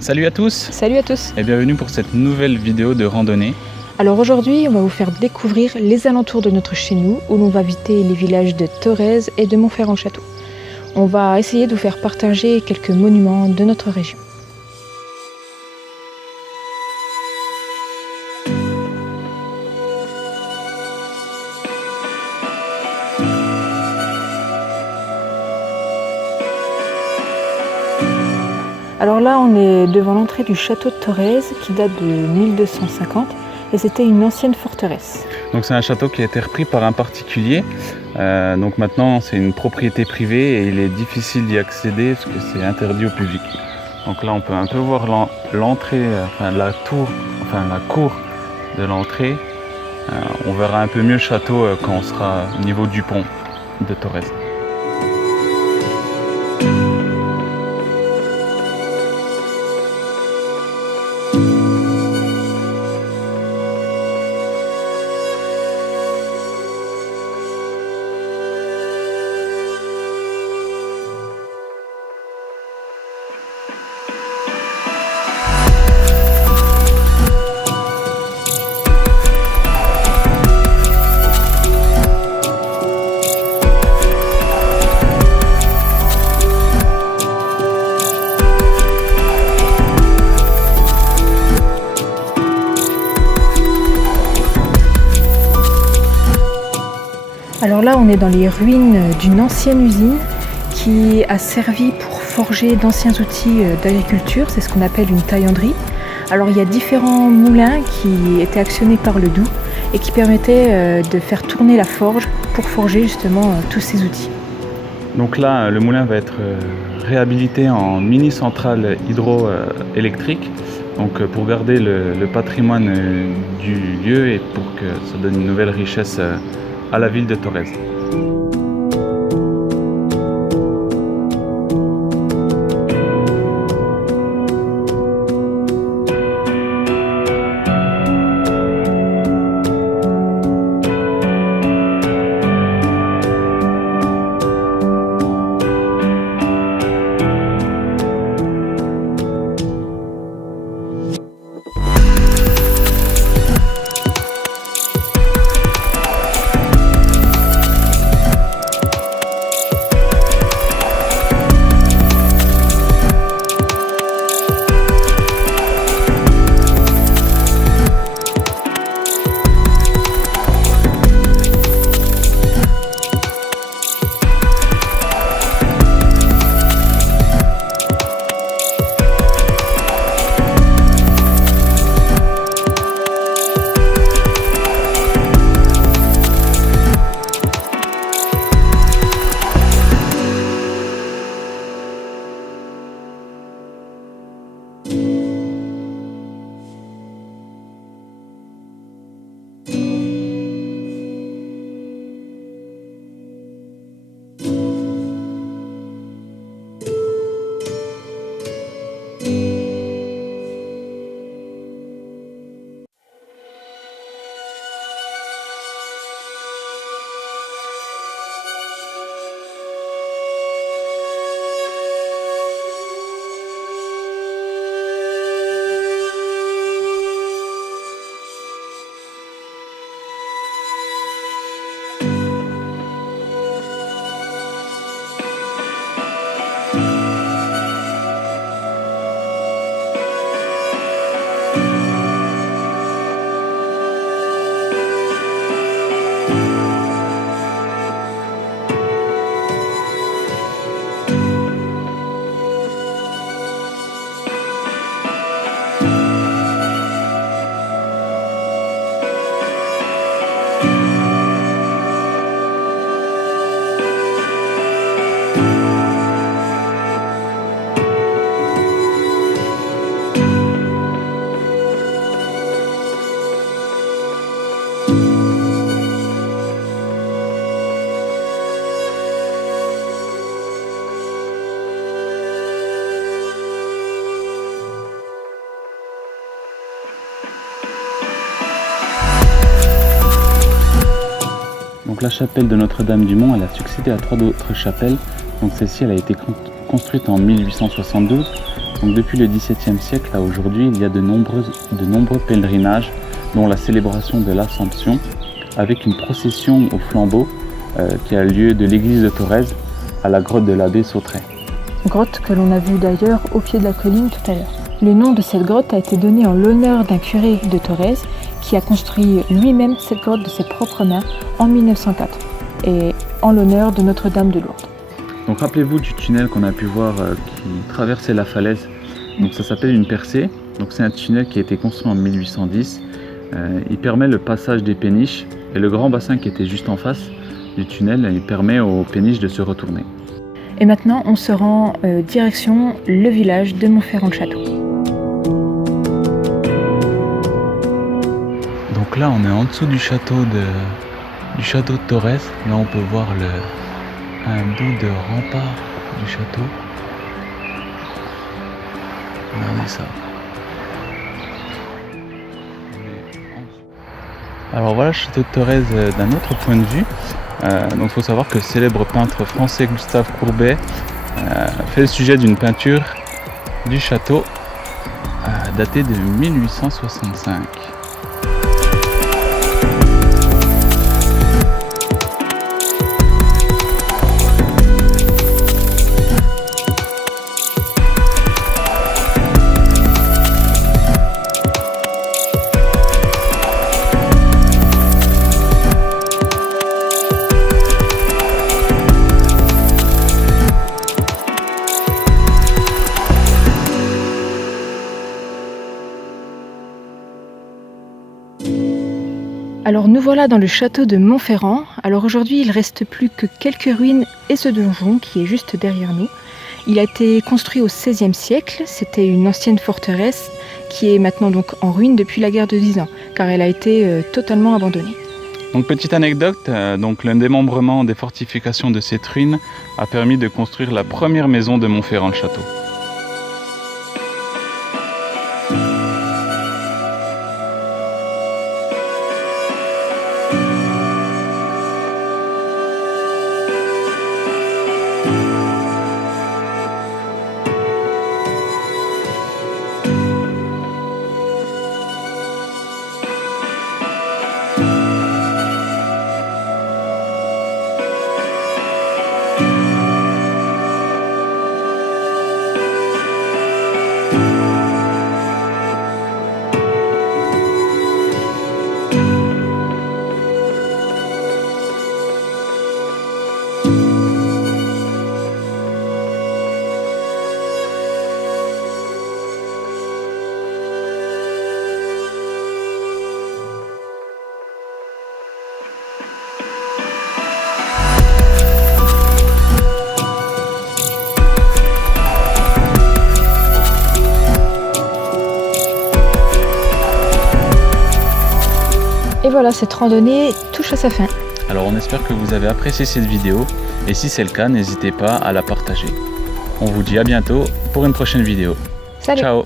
Salut à tous Salut à tous. et bienvenue pour cette nouvelle vidéo de randonnée. Alors aujourd'hui, on va vous faire découvrir les alentours de notre chez nous, où l'on va visiter les villages de Thorez et de Montferrand-Château. On va essayer de vous faire partager quelques monuments de notre région. Alors là, on est devant l'entrée du château de Thorez qui date de 1250 et c'était une ancienne forteresse. Donc c'est un château qui a été repris par un particulier. Donc maintenant c'est une propriété privée et il est difficile d'y accéder parce que c'est interdit au public. Donc là on peut un peu voir l'entrée, la cour de l'entrée. On verra un peu mieux le château quand on sera au niveau du pont de Thorez. Alors là, on est dans les ruines d'une ancienne usine qui a servi pour forger d'anciens outils d'agriculture, c'est ce qu'on appelle une taillanderie. Alors il y a différents moulins qui étaient actionnés par le Doubs et qui permettaient de faire tourner la forge pour forger justement tous ces outils. Donc là le moulin va être réhabilité en mini centrale hydroélectrique. Donc pour garder le patrimoine du lieu et pour que ça donne une nouvelle richesse à la ville de Thorez. Donc la chapelle de Notre-Dame-du-Mont, elle a succédé à 3 autres chapelles. Donc celle-ci, elle a été construite en 1872. Donc depuis le XVIIe siècle à aujourd'hui, il y a de nombreux pèlerinages, dont la célébration de l'Assomption, avec une procession au flambeau qui a lieu de l'église de Thorez à la grotte de l'abbé Sautret. Grotte que l'on a vue d'ailleurs au pied de la colline tout à l'heure. Le nom de cette grotte a été donné en l'honneur d'un curé de Thorez qui a construit lui-même cette grotte de ses propres mains en 1904 et en l'honneur de Notre-Dame de Lourdes. Donc rappelez-vous du tunnel qu'on a pu voir qui traversait la falaise. Donc ça s'appelle une percée. Donc c'est un tunnel qui a été construit en 1810. Il permet le passage des péniches et le grand bassin qui était juste en face du tunnel, il permet aux péniches de se retourner. Et maintenant on se rend direction le village de Montferrand-le-Château. Donc là on est en dessous du château de Thorez. Là on peut voir un bout de rempart du château. Regardez ça. Alors voilà le château de Thorez d'un autre point de vue. Donc il faut savoir que le célèbre peintre français Gustave Courbet fait le sujet d'une peinture du château datée de 1865. Alors nous voilà dans le château de Montferrand. Alors aujourd'hui il ne reste plus que quelques ruines et ce donjon qui est juste derrière nous. Il a été construit au XVIe siècle, c'était une ancienne forteresse qui est maintenant donc en ruine depuis la guerre de 10 ans car elle a été totalement abandonnée. Donc petite anecdote, donc le démembrement des fortifications de cette ruine a permis de construire la première maison de Montferrand-le-Château. Et voilà, cette randonnée touche à sa fin. Alors on espère que vous avez apprécié cette vidéo et si c'est le cas, n'hésitez pas à la partager. On vous dit à bientôt pour une prochaine vidéo. Salut. Ciao.